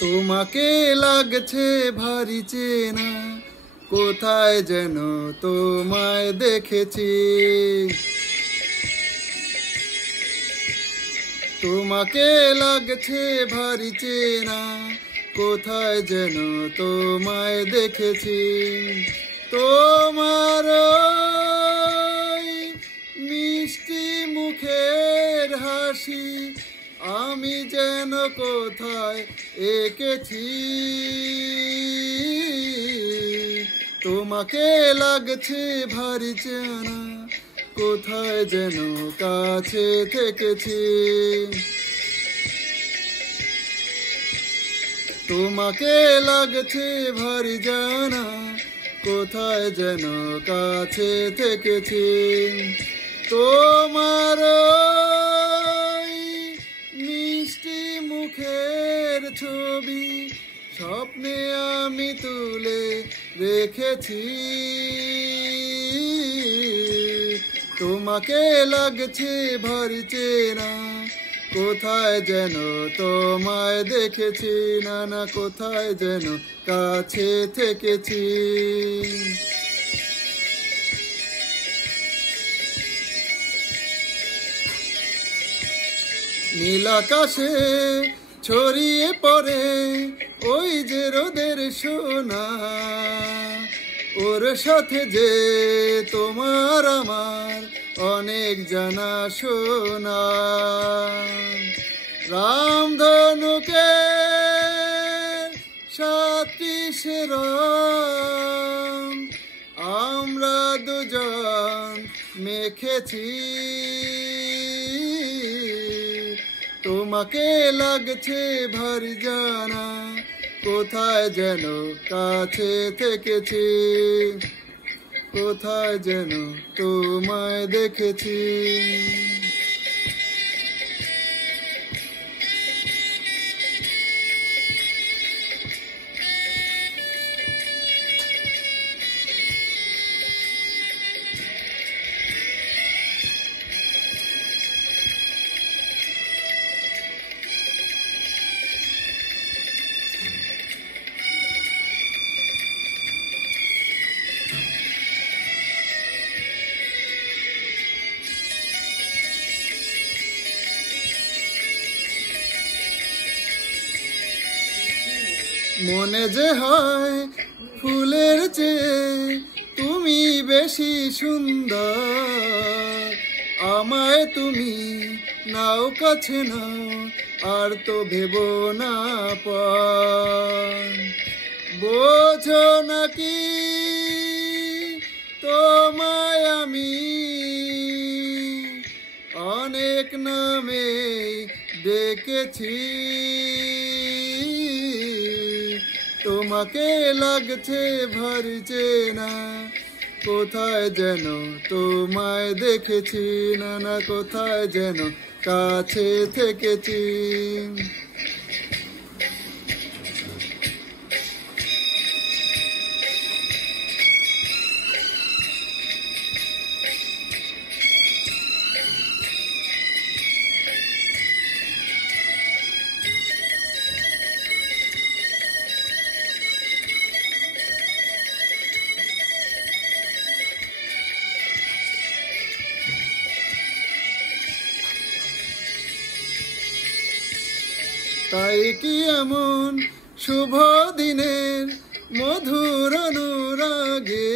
তোমাকে লাগছে ভারী চেনা, কোথায় যেন তোমায় দেখেছি। তোমাকে লাগছে ভারী চেনা, কোথায় যেন তোমায় দেখেছি। তোমার ওই মিষ্টি মুখের হাসি আমি যেন কোথায় এঁকেছি। তোমাকে লাগছে ভারী চেনা, কোথায় যেন কাছে থেকেছি। তোমাকে লাগছে ভারী জানা, কোথায় যেন কাছে থেকেছি। তোমার ওই মিষ্টি মুখের ছবি স্বপ্নে আমি তুলে রেখেছি। তোমাকে লাগছে ভারী চেনা, কোথায় যেন তোমায় দেখেছি। না না, কোথায় যেন কাছে থেকেছি। নীল আকাশে ছড়িয়ে পড়ে ওই যে রোদের সোনা, ওর সাথে যে তোমার আমার অনেক জানা শোনা। রামধনুকে সাতটি রং আমরা দুজন মেখেছি। তোমাকে লাগছে ভারী জানা, কোথায় যেন কাছে থেকেছি। কোথায় যেন তোমায় দেখেছি। মনে যে হয় ফুলের চেয়ে তুমি বেশি সুন্দর, আমায় তুমি নাও কাছে নাও আর তো ভেবো না পর। বোঝো নাকি তোমায় আমি অনেক নামে ডেকেছি। তোমাকে লাগছে ভারী চেনা, কোথায় যেন তোমায় দেখেছি। না না, কোথায় যেন কাছে থেকেছি। তাই কি এমন শুভ দিনের মধুর অনুরাগে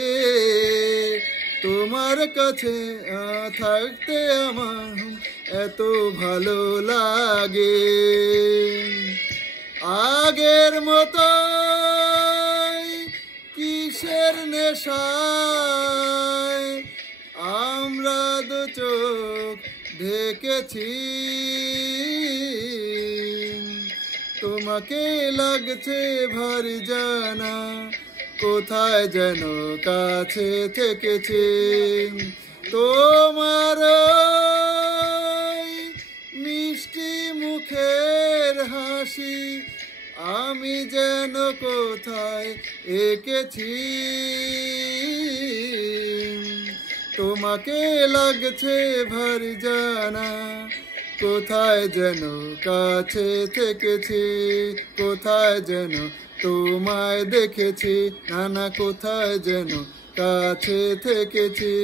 তোমার কাছে থাকতে আমার এত ভালো লাগে। আগের মতো কিসের নেশায় আমরা দু চোখ ঢেকেছি। তোমাকে লাগছে ভারী জানা, কোথায় যেন কাছে থেকেছি। তোমার মিষ্টি মুখের হাসি আমি যেন কোথায় এঁকেছি। তোমাকে লাগছে ভারী জানা, কোথায় যেন কাছে থেকেছি, কোথায় যেন তোমায় দেখেছি, নানা কোথায় যেন কাছে থেকেছি।